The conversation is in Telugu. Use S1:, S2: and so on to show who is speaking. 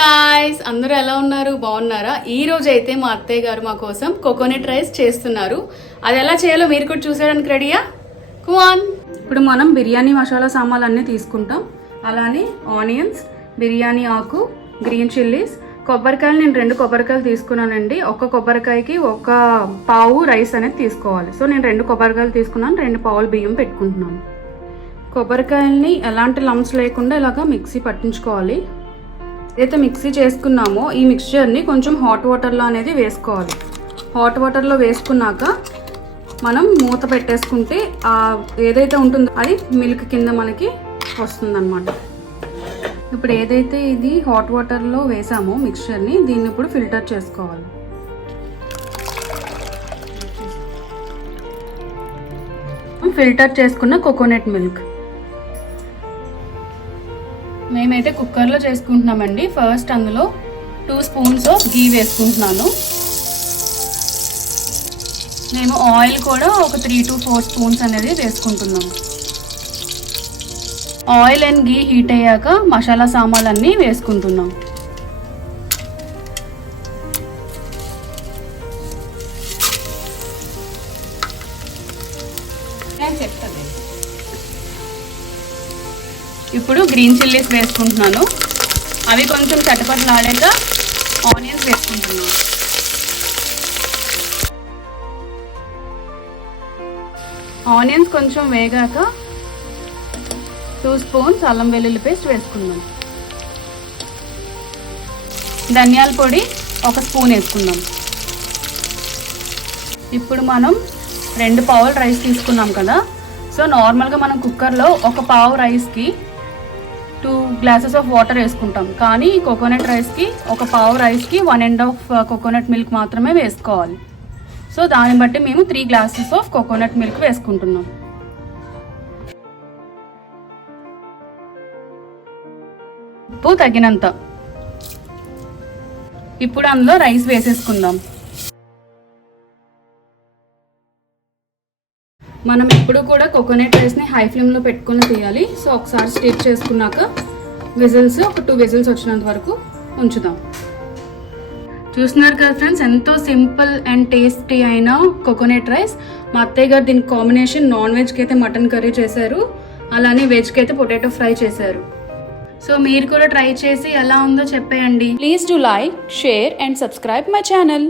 S1: గాయ్స్ అందరూ ఎలా ఉన్నారు? బాగున్నారా? ఈ రోజు అయితే మా అత్తయ్య గారు మా కోసం కోకోనట్ రైస్ చేస్తున్నారు. అది ఎలా చేయాలో మీరు కూడా చూసేయడానికి రెడీయా కుమాన్ ఇప్పుడు మనం బిర్యానీ మసాలా సామాన్లు అన్నీ తీసుకుంటాం. అలానే ఆనియన్స్ బిర్యానీ ఆకు గ్రీన్ చిల్లీస్ కొబ్బరికాయలు. నేను రెండు కొబ్బరికాయలు తీసుకున్నానండి. ఒక కొబ్బరికాయకి ఒక పావు రైస్ అనేది తీసుకోవాలి. సో నేను రెండు కొబ్బరికాయలు తీసుకున్నాను. రెండు పావులు బియ్యం పెట్టుకుంటున్నాను. కొబ్బరికాయల్ని ఎలాంటి లంప్స్ లేకుండా ఇలాగా మిక్సీ పట్టించుకోవాలి. ఏదైతే మిక్సీ చేసుకున్నామో ఈ మిక్స్చర్ని కొంచెం హాట్ వాటర్లో అనేది వేసుకోవాలి. హాట్ వాటర్లో వేసుకున్నాక మనం మూత పెట్టేసుకుంటే ఆ ఏదైతే ఉంటుందో అది మిల్క్ కింద మనకి వస్తుందన్నమాట. ఇప్పుడు ఏదైతే ఇది హాట్ వాటర్లో వేసామో మిక్స్చర్ని దీన్ని ఇప్పుడు ఫిల్టర్ చేసుకోవాలి. ఫిల్టర్ చేసుకున్న కోకోనట్ మిల్క్. మేమైతే కుక్కర్లో చేసుకుంటున్నామండి. ఫస్ట్ అందులో టూ స్పూన్స్ గీ వేసుకుంటున్నాను. మేము ఆయిల్ కూడా ఒక త్రీ టు ఫోర్ స్పూన్స్ అనేది వేసుకుంటున్నాం. ఆయిల్ అండ్ గీ హీట్ అయ్యాక మసాలా సామాన్లన్నీ వేసుకుంటున్నాం.
S2: నేను చెప్తాను.
S1: ఇప్పుడు గ్రీన్ చిల్లీస్ వేసుకుంటున్నాను. అవి కొంచెం చటపట్లాడాక ఆనియన్స్ వేసుకుంటున్నాను. ఆనియన్స్ కొంచెం వేగాక టూ స్పూన్స్ అల్లం వెల్లుల్లి పేస్ట్ వేసుకుందాం. ధనియాల పొడి ఒక స్పూన్ వేసుకుందాం. ఇప్పుడు మనం రెండు పావులు రైస్ తీసుకున్నాం కదా. సో నార్మల్గా మనం కుక్కర్లో ఒక పావు రైస్కి టూ గ్లాసెస్ ఆఫ్ వాటర్ వేసుకుంటాం. కానీ కోకోనట్ రైస్కి ఒక పావు రైస్కి one and half coconut milk మాత్రమే వేసుకోవాలి. సో దాన్ని బట్టి మేము three glasses of coconut milk వేసుకుంటున్నాం. ఉప్పు తగినంత. ఇప్పుడు అందులో రైస్ వేసేసుకుందాం. మనం ఎప్పుడు కూడా కోకోనట్ రైస్ని హై ఫ్లేమ్లో పెట్టుకొని తీయాలి. సో ఒకసారి స్టిచ్ చేసుకున్నాక విజిల్స్ ఒక టూ విజిల్స్ వచ్చినంత వరకు ఉంచుదాం. చూస్తున్నారు కదా ఫ్రెండ్స్ ఎంతో సింపుల్ అండ్ టేస్టీ అయిన కోకోనట్ రైస్ మా అత్తయ్య గారు దీని కాంబినేషన్ నాన్ వెజ్కి అయితే మటన్ కర్రీ చేశారు. అలానే వెజ్కి అయితే పొటాటో ఫ్రై చేశారు. సో మీరు కూడా ట్రై చేసి ఎలా ఉందో చెప్పేయండి. Please do like share and subscribe my channel